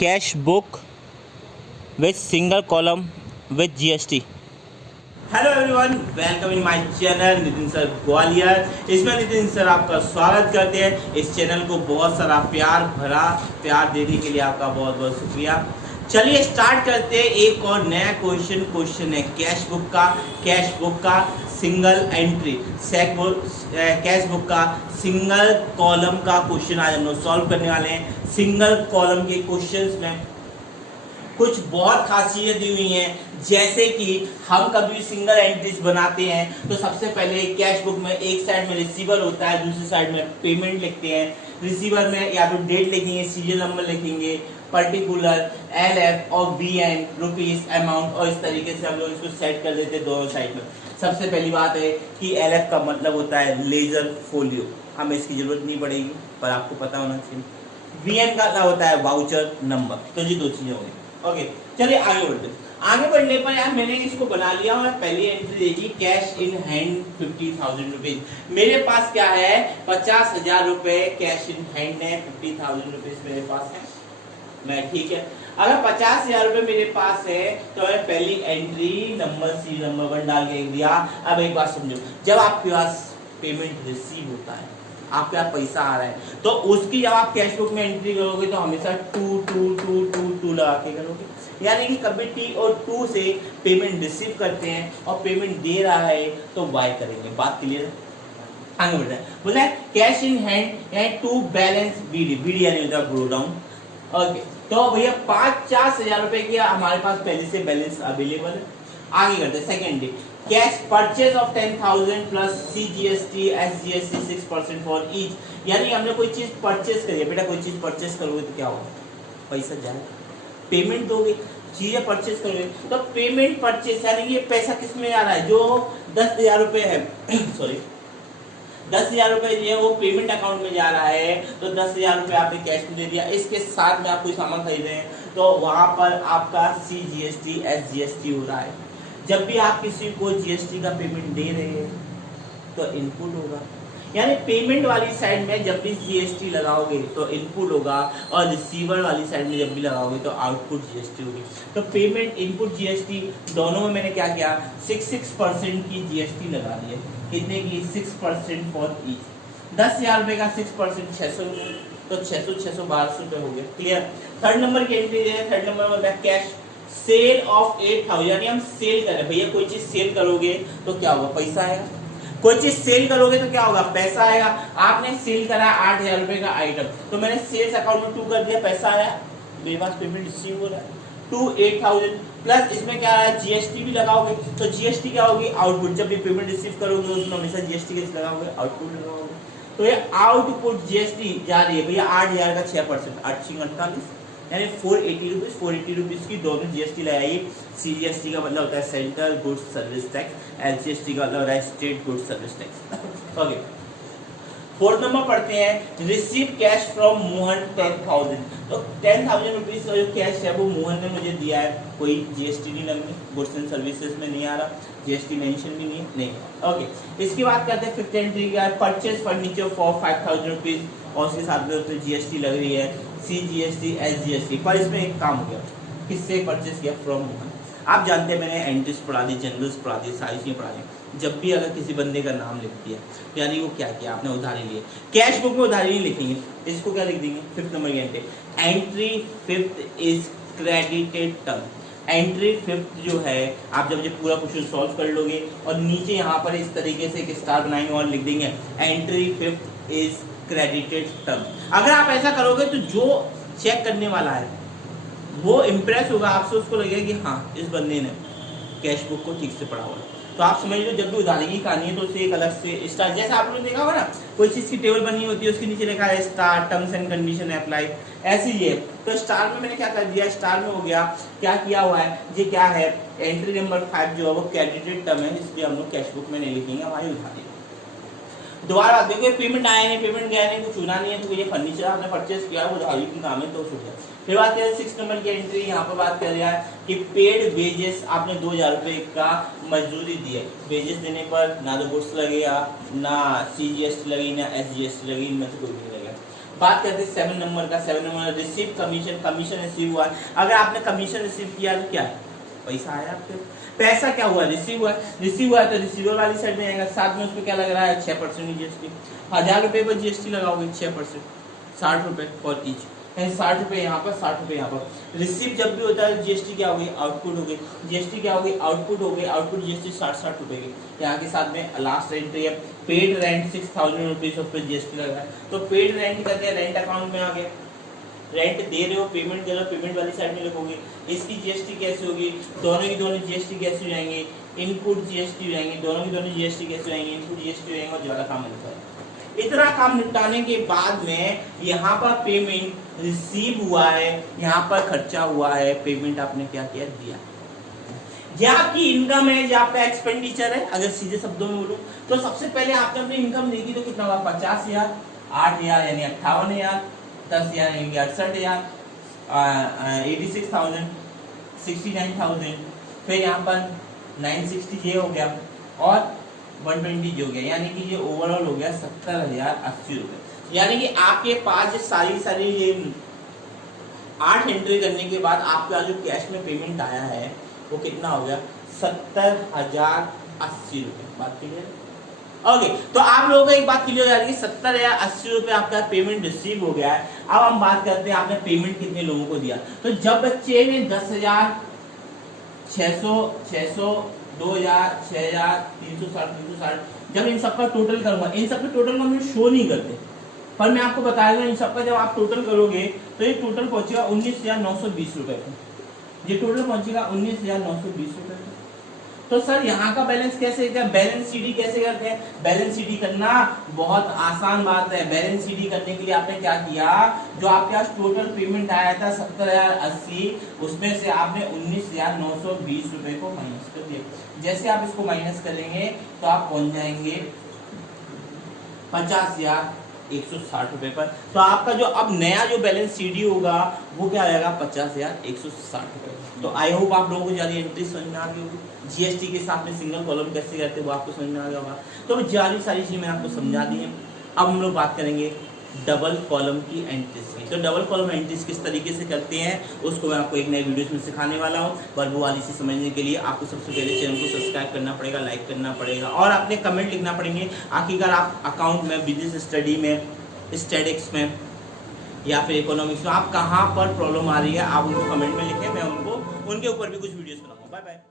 Cash book with single column with GST। Hello everyone, welcome in my channel Nitin sir Gwalior. इसमें Nitin sir आपका स्वागत करते हैं। इस चैनल को बहुत सारा प्यार देने के लिए आपका बहुत बहुत शुक्रिया। चलिए स्टार्ट करते हैं एक और नया क्वेश्चन है कैश बुक का सिंगल एंट्री कैश बुक का सिंगल कॉलम का क्वेश्चन आज हम लोग सॉल्व करने वाले हैं। सिंगल कॉलम के क्वेश्चंस में कुछ बहुत खासियत दी हुई हैं, जैसे कि हम कभी सिंगल एंट्रीज बनाते हैं तो सबसे पहले कैश बुक में एक साइड में रिसीवर होता है, दूसरी साइड में पेमेंट लिखते हैं। रिसीवर में या तो डेट लिखेंगे, सीरियल नंबर लिखेंगे, पर्टिकुलर, LF और VN, रुपीस, अमाउंट, और इस तरीके से हम लोग इसको सेट कर देते हैं दोनों साइड में। सबसे पहली बात है कि LF का मतलब होता है लेजर फोलियो, हमें इसकी जरूरत नहीं पड़ेगी पर आपको पता होना चाहिए। VN का होता है वाउचर नंबर। तो ये दो चीजें होंगी। ओके, चलिए आगे बढ़ते हैं। आगे बढ़ने पर यार मैंने इसको बना लिया और पहली एंट्री देखी कैश इन हैंड 50,000 रुपीज। मेरे पास क्या है, 50,000 रुपए कैश इन हैंड है, 50,000 रुपीज मेरे पास है। मैं ठीक है, अगर 50,000 रुपए मेरे पास है तो मैं पहली एंट्री सी नंबर 1 डाल के दिया। अब एक बात समझो, जब आपके पास पेमेंट रिसीव होता है, आपके पास पैसा आ रहा है, तो उसकी जब आप कैश बुक में एंट्री करोगे तो हमेशा 2 लगा के करोगे। यानी कि कभी T और 2 से पेमेंट रिसीव करते हैं और पेमेंट दे रहा है तो Y करेंगे। बात क्लियर है? आगे बढ़ रहा है, बोला कैश इन हैंड यानी टू बैलेंस BD यानी होता है ब्रो डाउन। ओके, तो भैया 50,000 रुपए की हमारे पास पहले से बैलेंस अवेलेबल है। आगे करते हैं second day, cash purchase of 10,000 plus CGST SGST 6% for each. यानी हमने कोई चीज परचेज करी है। बेटा कोई चीज परचेज करोगे तो क्या होगा, पैसा जाएगा। पेमेंट दोगे, चीजें परचेज करोगे तो पेमेंट परचेज, यानी ये पैसा किस में आ रहा है, जो 10,000 रुपए है सॉरी 10,000 रुपए जो है वो पेमेंट अकाउंट में जा रहा है। तो 10,000 रुपए आपने कैश में दे दिया, इसके साथ में आप कोई सामान खरीद रहे हैं तो वहां पर आपका CGST SGST हो रहा है। जब भी आप किसी को GST का पेमेंट दे रहे हैं तो इनपुट होगा, यानी पेमेंट वाली साइड में जब भी GST लगाओगे तो इनपुट होगा, और रिसीवर वाली साइड में जब भी लगाओगे तो आउटपुट GST होगी। तो पेमेंट इनपुट GST दोनों में मैंने क्या किया, 6% की GST लगा दी है। कितने की, 6% फॉर ईच। 10,000 रुपए का 6% 600 रुपये, तो 600 1200 रुपये हो गया। क्लियर? थर्ड नंबर की एंट्री है। थर्ड नंबर होता है कैश सेल ऑफ 8,000, यानी हम सेल कर रहे हैं। भैया कोई चीज सेल करोगे तो क्या होगा, पैसा आएगा। कोई चीज सेल करोगे तो क्या होगा, पैसा आएगा। आपने सेल करा 8,000 रुपए का आइटम, तो मैंने सेल्स अकाउंट में 2 कर दिया, पैसा आया, मेरे पास पेमेंट रिसीव हो रहा है। 8,000 प्लस इसमें क्या है, GST भी लगाओगे तो GST क्या होगी, आउटपुट। जब भी पेमेंट रिसीव करोगे उसमें हमेशा GST कैसे लगाओगे, आउटपुट लगाओगे। तो ये आउटपुट GST जा रही है भैया 8,000 का 6%, 8×48 यानी 480 रुपीज की दोनों GST लगाइए। CGST का मतलब होता है central goods service tax, SGST का मतलब होता है state goods service tax. Okay, fourth number पढ़ते हैं, रिसीव कैश फ्रॉम मोहन 10,000। तो 10,000 रुपीज का जो कैश है वो मोहन ने मुझे दिया है, कोई GST नहीं लगनी, गुड्स एंड सर्विसेज में नहीं आ रहा, GST मेंशन भी नहीं। ओके, इसकी बात करते हैं फिफ्थ एंट्री का, परचेज फर्नीचर फॉर 5,000 रुपीज, और उसके साथ में उसमें GST लग रही है, CGST SGST। पर इसमें एक काम हो गया, किससे परचेज किया, फ्रॉम मोहन। आप जानते हैं मैंने एंट्रीज पढ़ा दी, जनरल्स पढ़ा दी, सारी चीजें पढ़ा दी। जब भी अगर किसी बंदे का नाम लिख दिया तो यानी वो क्या किया, आपने उधारी ली। कैश बुक में उधारी नहीं लिखेंगे, इसको क्या लिख देंगे, फिफ्थ नंबर की entry fifth is credited term. Entry fifth जो है, आप जब ये पूरा क्वेश्चन सॉल्व कर लोगे और नीचे यहाँ पर इस तरीके से एक स्टार बनाएंगे और लिख देंगे entry fifth is credited term. अगर आप ऐसा करोगे तो जो चेक करने वाला है वो इम्प्रेस होगा आपसे, उसको लगेगा कि हाँ इस बंदे ने कैश बुक को ठीक से पढ़ा हुआ। तो आप समझ लो जब भी उधारी की कहानी है तो उसे एक अलग से स्टार, जैसे आप लोगों ने देखा होगा ना, कोई चीज की टेबल बनी होती है उसके नीचे लिखा है star, terms and condition apply, ऐसी ही है। तो स्टार में मैंने क्या कर दिया, स्टार में हो गया, क्या किया हुआ है, ये क्या है, एंट्री नंबर 5 जो है वो क्रेडिटेड टर्म है, इसलिए हम लोग कैश बुक में नहीं लिखेंगे, हमारी उधारी। दोबारा देखो पेमेंट आया नहीं, पेमेंट गया नहीं, कुछ चुना नहीं है, तो ये फर्नीचर आपने परचेज किया वो उधारी की काम है तो छूट गया। फिर बात करें 6 नंबर की एंट्री, यहाँ पर बात कर रहा है कि पेड वेजेस, आपने 2,000 रुपए का मजदूरी दी है। वेजेस देने पर ना तो गुड्स लगेगा, ना CGST लगेगी, ना SGST लगेगी, इनमें से कोई नहीं लगेगा। बात करते हैं 7 नंबर का। 7 number receive commission, commission receive हुआ। अगर आपने कमीशन रिसीव किया तो क्या है, पैसा आया आपके। पैसा क्या हुआ, रिसीव हुआ। रिसीव हुआ तो रिसीवर वाली साइड में आएगा, साथ में उसमें क्या लग रहा है 6% जीएसटी। 1000 रुपये पर जीएसटी लगाओगे 6%, 60 रुपये फॉर ईच, 60 रुपये यहाँ पर, 60 रुपये यहाँ पर। रिसीव जब भी होता है जीएसटी क्या होगी, आउटपुट हो गई। जीएसटी क्या होगी, आउटपुट हो गई। आउटपुट जीएसटी 60 रुपये की। यहाँ के साथ में लास्ट रेंट है पेड रेंट 6000 रुपीज, उस पर जीएसटी लगा है। तो पेड रेंट का क्या, रेंट अकाउंट में आ गया। रेंट दे रहे हो, पेमेंट कर रहे हो, पेमेंट वाली साइड में लिखोगे। इसकी जीएसटी कैसे होगी, दोनों की दोनों जीएसटी कैसे हो जाएंगे, इनपुट जीएसटी हो जाएंगे। दोनों की दोनों जीएसटी कैसे हो जाएंगे, इनपुट जीएसटी हो जाएंगे और ज्यादा काम होता है। इतना काम निपटाने के बाद में यहाँ पर पेमेंट रिसीव हुआ है, यहाँ पर खर्चा हुआ है, पेमेंट आपने क्या किया, दिया। ये आपकी इनकम है, ये आपका एक्सपेंडिचर है। अगर सीधे शब्दों में बोलूं तो सबसे पहले आपने अपनी इनकम देखी तो कितना हुआ, 50,000, 8,000 यानी 58,000, 10,000 यानी 68,000, 86,000, 69,000, फिर यहाँ पर 960 ये हो गया और 120 हो गया, यानी कि ये ओवरऑल हो गया 70,080 रुपए। यानी कि आपके पास ये सारी ये 8 एंट्री करने के बाद आपका जो कैश में पेमेंट आया है वो कितना हो गया, 70,080 रुपए। बात क्लियर है? ओके, तो आप लोगों को एक बात क्लियर हो जाएगी, 70,080 रुपए आपका पेमेंट रिसीव हो गया है। अब हम बात करते हैं आपने पेमेंट कितने लोगों को दिया। तो जब बच्चे ने 10,000, 600, 2,000, 6,000, 360, जब इन सबका टोटल करूंगा, इन सबके टोटल को हम शो नहीं करते, पर मैं आपको बताऊंगा इन सबका जब आप टोटल करोगे तो ये टोटल पहुंचेगा 19,920 रुपए को। ये टोटल पहुंचेगा 19,920 रुपए को। तो सर यहाँ का बैलेंस कैसे, क्या बैलेंस सीडी कैसे करते हैं? बैलेंस सीडी करना बहुत आसान बात है। बैलेंस सीडी करने के लिए आपने क्या किया, जो आपके पास टोटल पेमेंट आया था 70,080, उसमें से आपने 19,920 रुपए को माइनस कर दिया। जैसे आप इसको माइनस करेंगे तो आप पहुंच जाएंगे 50,160 रुपए पर। तो आपका जो अब नया जो बैलेंस सीडी होगा वो क्या आएगा, 50,160 रुपए। तो आई होप आप लोगों को ज्यादा एंट्री समझ में आ गई होगी। जीएसटी के साथ में सिंगल कॉलम कैसे करते हैं वो आपको समझ में आ गया होगा। तो ज्यादा सारी चीजें मैंने आपको समझा दी है। अब हम लोग बात करेंगे डबल कॉलम की एंट्रीज की। तो डबल कॉलम एंट्रीज किस तरीके से करते हैं उसको मैं आपको एक नए वीडियोस में सिखाने वाला हूँ। पर वो वाली चीज समझने के लिए आपको सबसे पहले चैनल को सब्सक्राइब करना पड़ेगा, लाइक करना पड़ेगा और अपने कमेंट लिखना पड़ेंगे। आखिरकार आप अकाउंट में, बिजनेस स्टडी में, स्टैटिक्स में या फिर इकोनॉमिक्स में आप कहाँ पर प्रॉब्लम आ रही है आप उनको कमेंट में लिखें, मैं उनको उनके ऊपर भी कुछ वीडियोस बनाऊंगा। Bye bye.